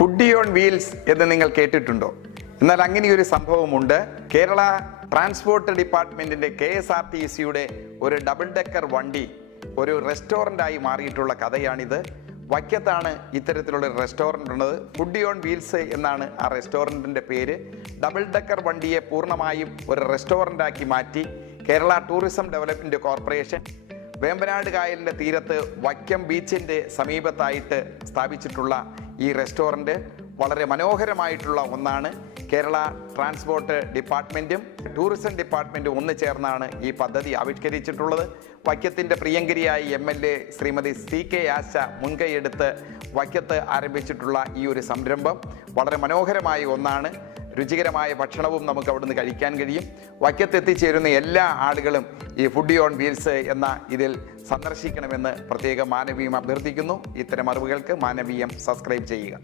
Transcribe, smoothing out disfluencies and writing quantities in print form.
Foodie on wheels എന്ന് നിങ്ങൾ കേട്ടിട്ടുണ്ടോ? എന്നാൽ അങ്ങനെയൊരു സംഭവമുണ്ട്. കേരള ട്രാൻസ്പോർട്ട് ഡിപ്പാർട്ട്മെന്റിന്റെ KSRTCയുടെ ഒരു ഡബിൾ ഡെക്കർ വണ്ടി ഒരു റെസ്റ്റോറൻ്റായി മാറിയിട്ടുള്ള കഥയാണിത്. വൈക്കത്താണ് ഇത്തരത്തിലുള്ള ഒരു റെസ്റ്റോറൻ്റ് ഉള്ളത്. ഫുഡി ഓൺ വീൽസ് എന്നാണ് ആ റെസ്റ്റോറൻറ്റിൻ്റെ പേര്. ഡബിൾ ഡെക്കർ വണ്ടിയെ പൂർണ്ണമായും ഒരു റെസ്റ്റോറൻ്റാക്കി മാറ്റി Kerala tourism development corporation Vembanad കായലിൻ്റെ തീരത്ത് വൈക്കം ബീച്ചിൻ്റെ സമീപത്തായിട്ട് സ്ഥാപിച്ചിട്ടുള്ള ഈ റെസ്റ്റോറൻറ്റ് വളരെ മനോഹരമായിട്ടുള്ള ഒന്നാണ്. കേരള ട്രാൻസ്പോർട്ട് ഡിപ്പാർട്ട്മെൻറ്റും ടൂറിസം ഡിപ്പാർട്ട്മെൻറ്റും ഒന്ന് ചേർന്നാണ് ഈ പദ്ധതി ആവിഷ്കരിച്ചിട്ടുള്ളത്. വൈക്കത്തിൻ്റെ പ്രിയങ്കരിയായി MLA ശ്രീമതി CK ആശ മുൻകൈയെടുത്ത് വൈക്കത്ത് ആരംഭിച്ചിട്ടുള്ള ഈ ഒരു സംരംഭം വളരെ മനോഹരമായ ഒന്നാണ്. രുചികരമായ ഭക്ഷണവും നമുക്ക് അവിടുന്ന് കഴിക്കാൻ കഴിയും. വൈക്കത്ത് എത്തിച്ചേരുന്ന എല്ലാ ആളുകളും ഈ ഫുഡി ഓൺ വീൽസ് എന്ന ഇതിൽ സന്ദർശിക്കണമെന്ന് പ്രത്യേകം മാനവീയം അഭ്യർത്ഥിക്കുന്നു. ഇത്തരം അറിവുകൾക്ക് മാനവീയം സബ്സ്ക്രൈബ് ചെയ്യുക.